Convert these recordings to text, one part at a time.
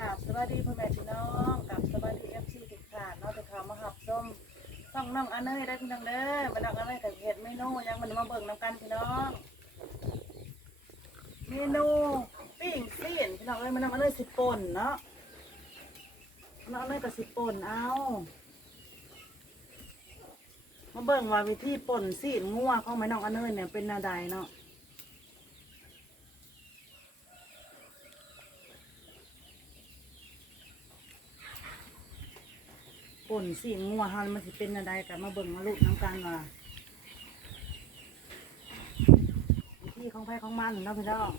กราบสวัสดีพ่อแม่พี่น้องกับสวัสดีเอฟซีทุกท่านเนาะที่เขามาหับส้มต้องน้องอันเนยได้พี่น้องเด้อมาน้องอันเนยกับเห็ดเมนูยังมันมาเบิ่งน้ำกันพี่น้อง เมนูปิ้งซีนพี่น้องเอ้ยมาน้องอันเนยสิป่นเนาะน้องอันเนยกับสิป่นเอามาเบิ่งว่าวิธีป่นซีนงัวของแม่น้องอันเนยเนี่ยเป็นนาใดเนาะ นสีงัวเฮามันสิเป็นอะไรกันมาเบิ่งมาลุกน้ำกันว่าวิธีของไผของมันเนาะพี่น้อง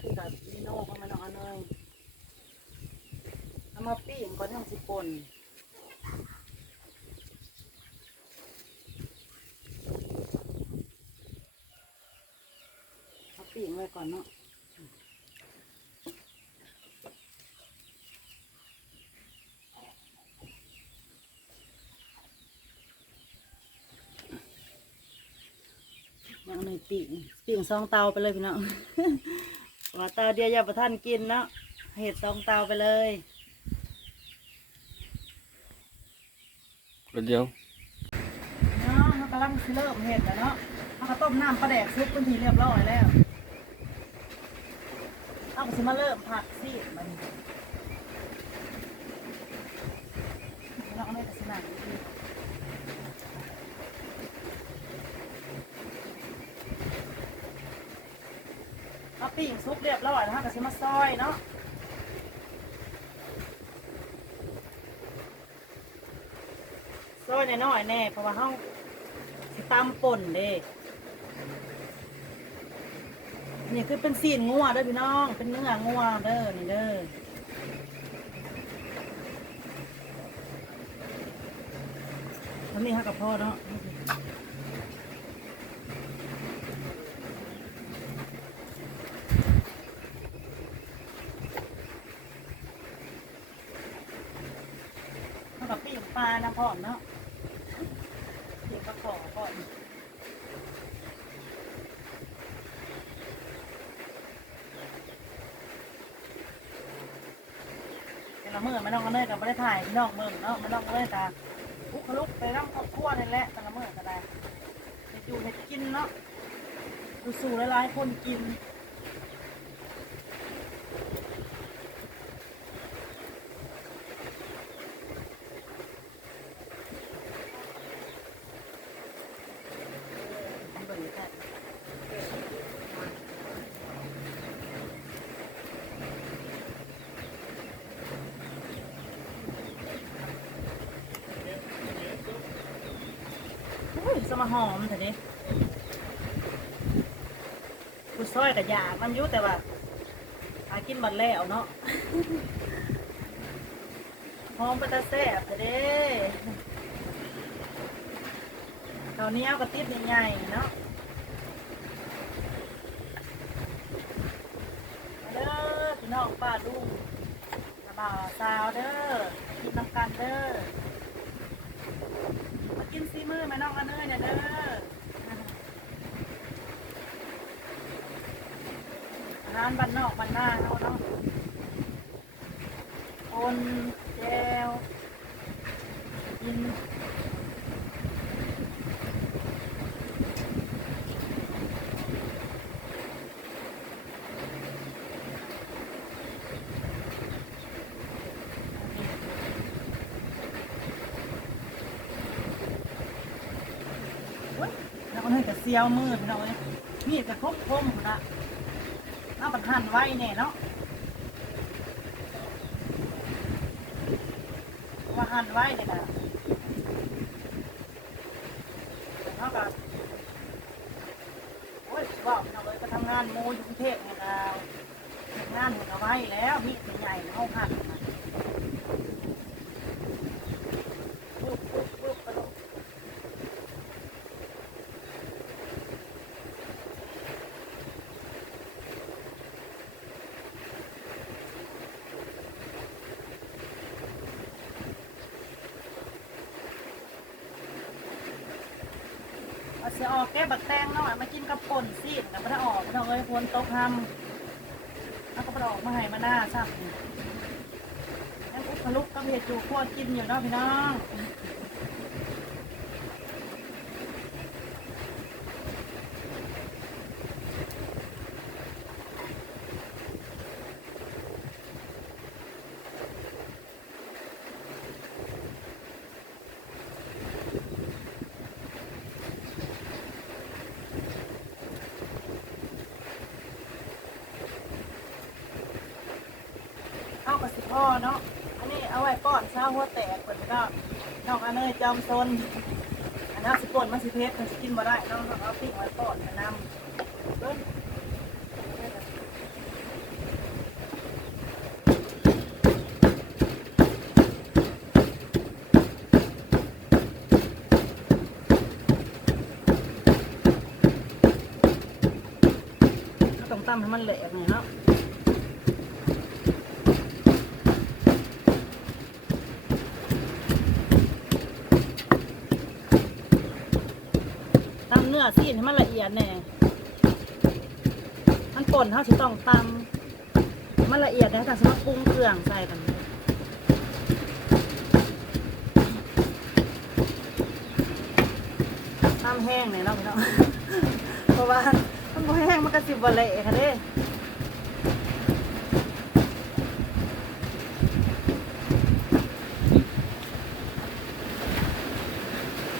คือกับมีโน่ของมันน้องอันเนยเอามาปิ้งก่อนที่มันสิปนเอาปิ้งไว้ก่อนเนาะ ยังในปีกปีกสองเตาไปเลยพี่น้องว่าเตาเดียวอย่าประท่านกินเนาะเห็ดสองเตาไปเลยประเดี๋ยวเนาะเขากำลังสิเริ่มเห็ดแล้วเนาะเขาก็ต้มน้ำปลาแดกซุปเป็นทีเรียบร้อยแล้วเอาก็สิมาเริ่มผัดสิมันเราก็ไม่ตัดสินใจดีเอา ปิ้งซุปเรียบร้อยแล้วเขาก็สิมาซอยเนาะซอยน้อยๆแน่เพราะว่าเฮาสิตำป่นเด้นี่คือเป็นซีนงัวเด้อพี่น้อง เป็นเนื้องัวเด้อนี่เด้อตอนนี้ฮะกับพ่อเนาะเท่านะพ่อเนาะปิ้งปลาขอพ่อแต่ละมื้อไม่น้องก็เนยกับไม่ได้ถ่ายน้องเบิ่งเนาะไม่น้องก็เลยตาลุกขลุกไปน้ำครอบครัวนี่แหละแต่ละมื้อก็ได้เฮ็ดอยู่เฮ็ดกินเนาะดูสู่หลายๆคนกิน เบิ่งกันาหอมเถอะดิกูซอยกับยามันยุ่แต่ว่าหากินบัดแล้วเนาะหอมปลาตาแซ่บเถอะเด้ตอนนี้เอากระติบใหญ่ๆเนาะมาเด้อพี่น้องป้าลุงมาบ่าวสาวเด้อกินน้ำกันเด้อ กินซีมือแม่น้องกันเนยเนี่ยเด้อร้านบ้านนอกบ้านหน้าเนาะเนาะคนแจวกินเว้ยแล้วก็ เนยกับเซียวมือพี่น้องเอ้ยมีดกับครบคมนละเอาปันหันไว้แน่เนาะว่าหันไว้เนี่ยนะเท่ากับโอ้ยว่าพี่น้องเอ้ยก็ทำงานโมอยู่กรุงเทพไงเราทำงานหัวไว้แล้วมีดใหญ่ๆเอาหันมาปุ๊บปุ๊บปุ๊บไปลง เสียออกแก้บักแตงเนาะมากินกับป่นซีดกับพระออกพระเอ้ยพวนตกหเอากระปดอกมาให้มาหน้าซ้ำแล้วอุกลุกก็เห็ดจูขวดกินอยู่เนาะพี่น้อง กับสิพ่อเนาะ อันนี้เอาไว้ป้อนเช้าหัวแตกเปิดก็น้องอันเนยจอมซนอันนั้นสิปนมาสิเพชรมันสิกินมาได้น้องเอาปิ้งไว้ป้อนมานำเบิ้ลต้องตำให้มันแหลกหน่อยเนาะ ตำเนื้อ ซีนให้มันละเอียดแน่มันป่นเขาจะต้องตั้มันละเอียดนะแต่สำหรับปรุงเครื่องใส่กันตำแห้งเนี่ยเนาะพี่น้องเพราะว่ามันบ่แห้งมันก็สิบวันเละค่ะเด้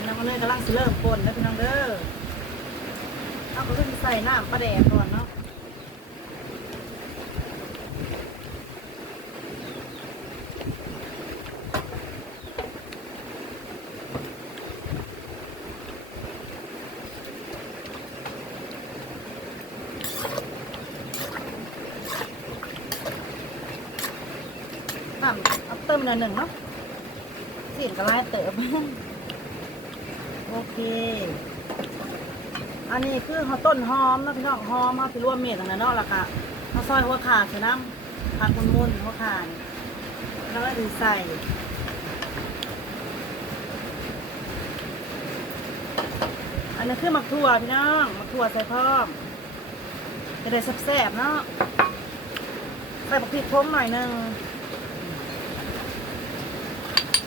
น้องก็เลยกำลังสิเริ่มป่นแล้วพี่น้องเด้อ เอาก็ขึ้นใส่น้ำปลาแดกก่อนเนาะน้ำเอาเติมหน่อยหนึ่งเนาะสีนก็ไล่เติมโอเค อันนี้คือเขาต้นหอมเนาะพี่น้องหอมเขาไปร่วมเมียตรงนั้นเนาะและค่ะเขาซอยหัวขาใส่น้ำขาดมุนมุนหัวขานี่แล้วก็ดีใส่อันนี้คือหมักถั่วพี่น้องหมักถั่วใส่พร้อมจะได้แซ่บๆเนาะใส่บักพริกพงหน่อยหนึง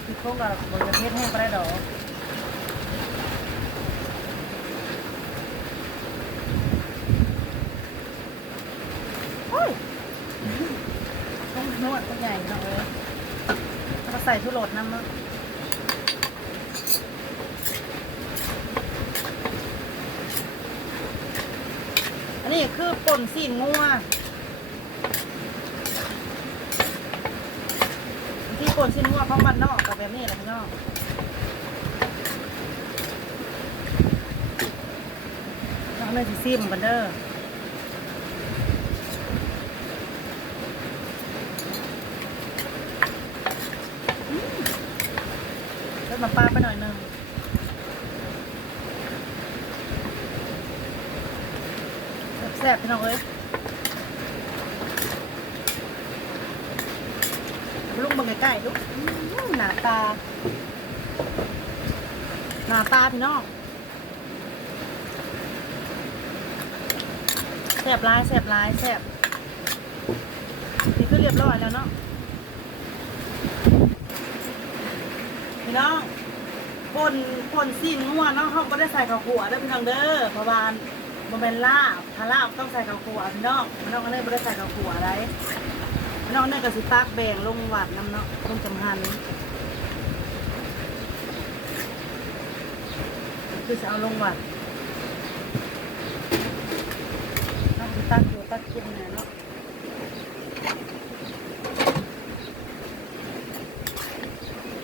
พริกพงกับบนกระเทศแห้งก็ได้ดอก โอ้ย ต้องนวดก็ใหญ่เนาะเอ้ยแล้วก็ใส่ทุรดน้ำเนอันนี้คือป่นสีนงัวที่ป่นสีนงัวของบ้านนอกกับแบบนี้แหละพี่น้องเราเลยสิซิมกันเด้อ เติม น้ำปลาไปหน่อยหนึงแซ่บๆพี่น้องเอ้ยลูกมึงใกล้ๆลูกหนาตา หนาตาพี่น้องแซ่บร้ายแซ่บร้ายแซ่บนี่คือเรียบร้อยแล้วเนาะ น้องคนคนซีนงัวเนาะเขาก็ได้ใส่ข้าวขัวเด้อพี่น้องเด้อเพราะว่ามันเป็นลาบถ้าลาบต้องใส่ข้าวขัวพี่น้องพี่น้องก็เลยไม่ได้ใส่ข้าวขัวอะไรพี่น้องเนี่ยก็สิตักแบ่งลงวัดน้ำเนาะลงจำหันคือจะเอาลงวัดน้องตักอยู่ตักกินเนี่ยเนาะ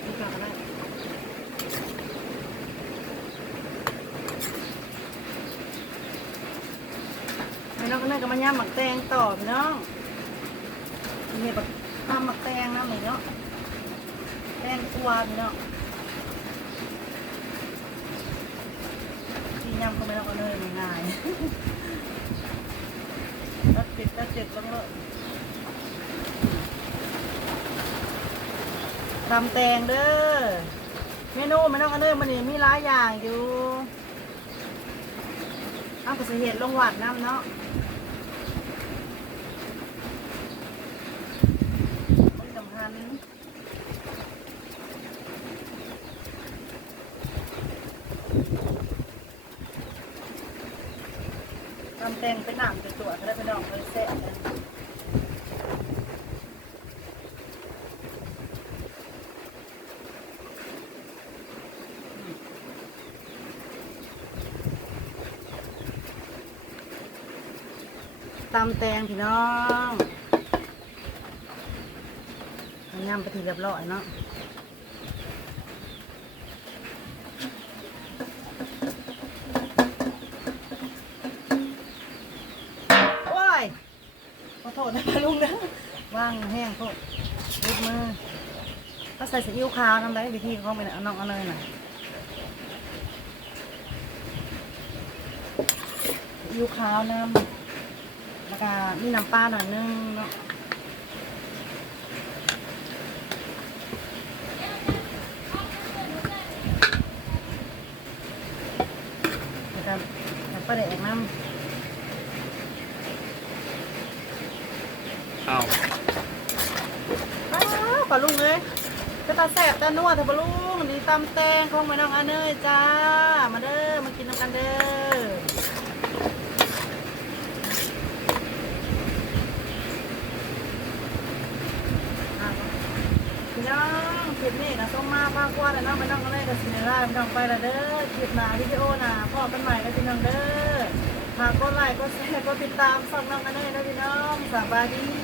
นี่ก็ได้ พี่น้องก็นั่งกับมันย่ำหมักแตงต่อพี่น้องมีแบบข้ามหมักแตงนะหมีเนาะแตงกวาพี่น้องที่ย่ำก็ไม่ต้องเอาเลยง่ายๆตัดติดตัดติดแล้วก็ตำแตงเด้อเมนูไม่ต้องเอาเลยมันนี่มีหลายอย่างอยู่เอาก็จะเห็นลงหวัดน้ำเนาะ นึงตำแตงเป็นหนามเป็นตัวก็ได้เป็นดอกเลยแซ่บเลยตำแตงพี่น้อง ย่ำไปทีเรียบร้อยเนาะโอ้ยขอโทษนะคะลุงนะว่างแห้งโทษลุกมือก็ใส่ซีอิ๊วขาวทำได้วิธีเขาเป็นเอาน้องเอาเลยน่ะซีอิ๊วขาวน้ำแล้วก็มีน้ำปลาหน่อยนึงเนาะแล้วก็น้ำ ปลาแดกน้ำเอาอ้าวปลาลุงเลยก็ตาแสบตานัวแต่ปลาลุงนี่ตำแตงของแม่น้องอาเนยจ้า มาเด้อ มากินน้ำกันเด้ออะพี่น้องคลิปนี้นะส่งมาป้า กว่าแต่น้องม่น้องก็เลยกับสิเนร่ามัน้องไปและเด้อคลิปหน้าวิดีโอหน้าพ่อกันใหม่แล้วพี่น้องเด้อฝากกดไลค์กดแชร์กดติดตามส่องน้องกันเนยนะพี่น้องสวัสดี